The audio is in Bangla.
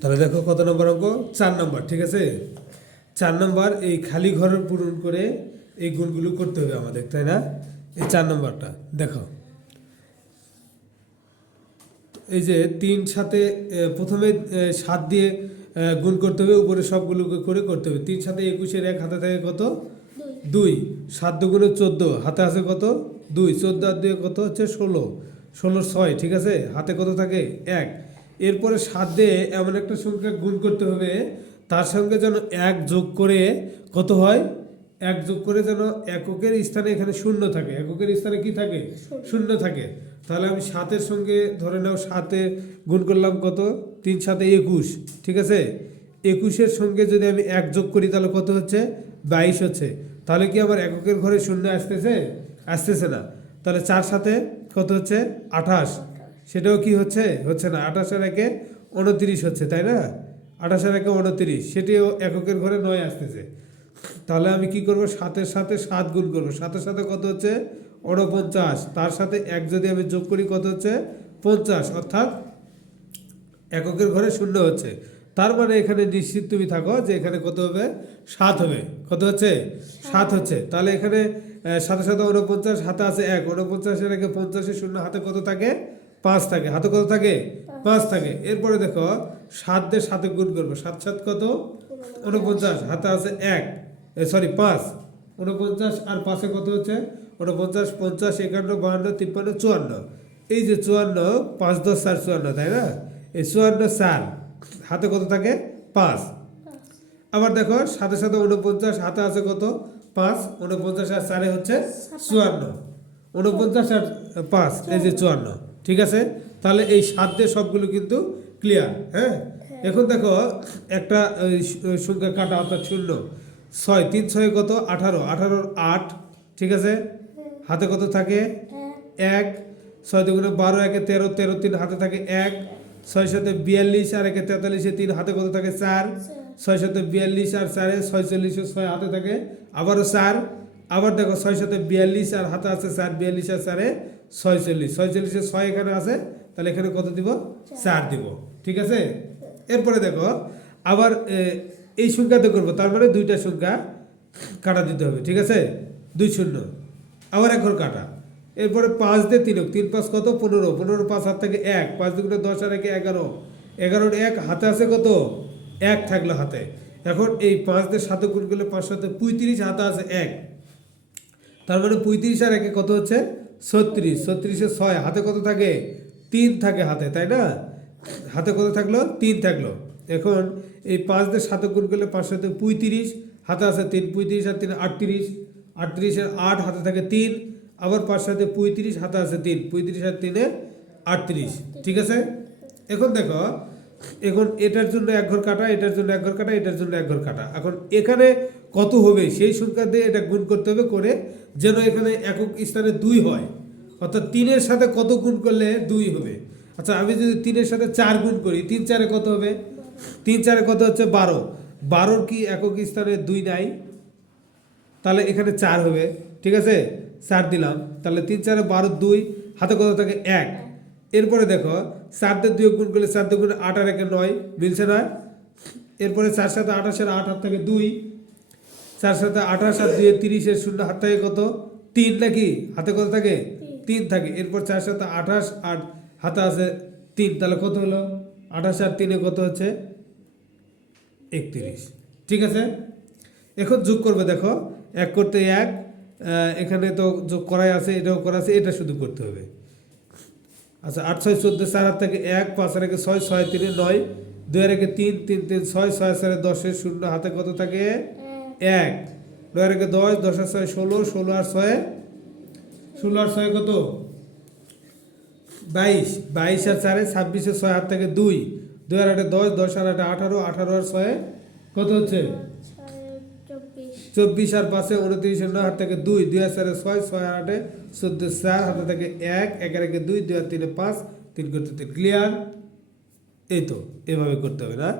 তাহলে দেখো কত নম্বর অঙ্ক? চার নম্বর, ঠিক আছে? চার নম্বর, এই খালি ঘরের পূরণ করে এই গুণগুলো করতে হবে আমাদের, তাই না? এই চার নম্বরটা, দেখো। এই যে তিন সাথে প্রথমে সাত দিয়ে গুণ করতে হবে, উপরে সবগুলোকে করে করতে হবে। তিন সাথে একুশের এক হাতে থাকে কত? দুই। সাত দুগুণে চোদ্দ, হাতে আছে কত? দুই। চোদ্দ আর দুয়ে কত হচ্ছে ষোলো। ষোলো ছয়, ঠিক আছে? হাতে কত থাকে? এক। এরপরে সাত দিয়ে এমন একটা সংখ্যা গুণ করতে হবে তার সঙ্গে যেন এক যোগ করে কত হয়? এক যোগ করে যেন এককের স্থানে এখানে শূন্য থাকে। এককের স্থানে কি থাকে? শূন্য। থাকে। তাহলে আমি সাতের সঙ্গে ধরে নাও সাতে গুণ করলাম কত? তিন সাতে একুশ। ঠিক আছে? একুশের সঙ্গে যদি আমি এক যোগ করি তাহলে কত হচ্ছে? বাইশ হচ্ছে। তাহলে কি আমার এককের ঘরে শূন্য আসতেছে? আসতেছে না। তাহলে চার সাথে কত হচ্ছে? আঠাশ। সেটাও কি হচ্ছে? হচ্ছে না। আঠাশের একে উনত্রিশ হচ্ছে তাই না? আঠাশের একে উনত্রিশ সেটিও এককের ঘরে নয় আসতেছে। তাহলে আমি কি করব? সাতের সাথে সাত গুণ করব। সাতের সাথে কত হচ্ছে? উনপঞ্চাশ তার সাথে এক যদি আমি যোগ করি কত হচ্ছে? পঞ্চাশ। অর্থাৎ এককের ঘরে শূন্য হচ্ছে। তার মানে এখানে নিশ্চিত তুমি থাকো যে এখানে কত হবে? সাত হবে। কত হচ্ছে? সাত হচ্ছে। তাহলে এখানে সাথে সাথে উনপঞ্চাশ হাতে আছে এক। উনপঞ্চাশের একে পঞ্চাশের শূন্য হাতে কত থাকে? পাঁচ থাকে। হাতে কত থাকে? পাঁচ। থাকে। এরপরে দেখো সাত দিয়ে সাথে গুণ করব। সাত সাত কত? উনপঞ্চাশ হাতে আছে এক। সরি পাঁচ। উনপঞ্চাশ আর পাঁচে কত হচ্ছে? উনপঞ্চাশ পঞ্চাশ একান্ন বাহান্ন তিপ্পান্ন চুয়ান্ন। এই যে চুয়ান্ন পাঁচ দশ চার চুয়ান্ন তাই না? এই চুয়ান্ন চার। হাতে কত থাকে? পাঁচ। আবার দেখো সাথে সাথে উনপঞ্চাশ হাতে আছে কত? পাঁচ। উনপঞ্চাশ আর চারে হচ্ছে চুয়ান্ন। উনপঞ্চাশ আর পাঁচ এই যে চুয়ান্ন। ঠিক আছে? তাহলে এই সাত দিয়ে সবগুলো কিন্তু ক্লিয়ার হ্যাঁ? এখন দেখো একটা সংখ্যা কাটা অর্থাৎ শূন্য। ছয় তিন ছয় কত? আঠারো। আঠারোর আট ঠিক আছে? হাতে কত থাকে? এক। ছয় দুগুণে বারো একে তেরো তেরো তিন হাতে থাকে এক। ছয় সাথে বিয়াল্লিশ আর একে তেতাল্লিশে তিন হাতে কত থাকে? চার। ছয় সাথে বিয়াল্লিশ আর চারে ছয়চল্লিশে ছয় হাতে থাকে? আবারও চার। আবার দেখো ছয় সাথে বিয়াল্লিশ আর হাতে আছে চার, বিয়াল্লিশ আর চারে ছয়চল্লিশ। ছয়চল্লিশে ছয় এখানে আছে, তাহলে এখানে কত দিব? চার দিব। ঠিক আছে? এরপরে দেখো, আবার এই সংখ্যাতে করব তার মানে দুইটা সংখ্যা কাটা দিতে হবে, ঠিক আছে? দুই শূন্য। আবার এখন কাটা। এরপরে পাঁচ দিয়ে তিন হোক। তিন পাঁচ কত? পনেরো। পনেরো পাঁচ হাত থেকে এক, পাঁচ দুগুণে দশ আর একে এগারো। এগারোর এক, হাতে আছে কত? এক থাকল হাতে। এখন এই পাঁচ দিয়ে সাত গুণ করলে পাঁচ সাথে পঁয়ত্রিশ, হাতে আছে এক। তার মানে পঁয়ত্রিশ আর একে কত হচ্ছে? ছত্রিশ। ছত্রিশে ছয়। হাতে কত থাকে? তিন থাকে হাতে, তাই না? হাতে কত থাকল? তিন থাকল। এখন এই পাঁচ দিয়ে সাথে গুণ করলে পাঁচ সাথে পঁয়ত্রিশ, হাতে আছে তিন, পঁয়ত্রিশ আর তিন, আটত্রিশ। আটত্রিশের আট, হাতে থাকে তিন। আবার পাঁচ সাথে পঁয়ত্রিশ, হাতে আছে তিন, পঁয়ত্রিশ আর তিনে আটত্রিশ। ঠিক আছে? এখন দেখো এখন এটার জন্য এক ঘর কাটা, এটার জন্য এক ঘর কাটা, এটার জন্য এক ঘর কাটা। এখন এখানে কত হবে? সেই সংখ্যা দিয়ে এটা গুণ করতে হবে করে যেন এখানে একক স্থানে দুই হয়। অর্থাৎ তিনের সাথে কত গুণ করলে দুই হবে? আচ্ছা আমি যদি তিনের সাথে চার গুণ করি, তিন চারে কত হবে? তিন চারে কত হচ্ছে বারো। বারোর কি একক স্থানে দুই নাই? তাহলে এখানে চার হবে। ঠিক আছে? চার দিলাম। তাহলে তিন চারে বারো দুই, হাতে কত থাকে? এক। এরপরে দেখো দিয়ে দুই গুণ করলে দুই গুণ আট আর একে নয় মিলছে না এরপরে চার সাথে আঠাশের আট হাত থাকে দুই। চার সাথে আঠাশ আর দুই তিরিশের শূন্য হাত থাকে কত? তিন নাকি? হাতে কত থাকে? তিন। থাকে। এরপর চার সাথে আঠাশ আর হাতে আছে তিন তাহলে কত হলো? আঠাশ আর তিনে কত হচ্ছে? একত্রিশ। ঠিক আছে? এখন যোগ করবে দেখো এক করতে এক এখানে তো যোগ করাই আছে এটাও করা আছে এটা শুধু করতে হবে। আচ্ছা আট, ছয়, চোদ্দ, চার হাত থেকে এক, পাঁচ একে ছয় ছয়, তিনে নয়, দুই একে তিন তিন তিন, ছয় ছয়, চারে দশের শূন্য, হাতে কত থাকে? এক। নয় একে দশ দশ আর ছয়, ষোলো ষোলো আর ছয়, ষোলো আর ছয় কত? বাইশ। বাইশ আর চারে ছাব্বিশে ছয় হাত থেকে দুই। দুই আর আটে দশ দশ আর আটে, আঠারো আঠারো আর ছয়, কত হচ্ছে? চব্বিশ আর পাঁচে উনত্রিশ নয় হাত থেকে দুই দুই হাজার চারে ছয় ছয় আটে চোদ্দ, চার হাতে থেকে এক একের একে দুই দুই হাজার তিনে পাঁচ, তিন করতে তিন। ক্লিয়ার এই তো, এভাবে করতে হবে না?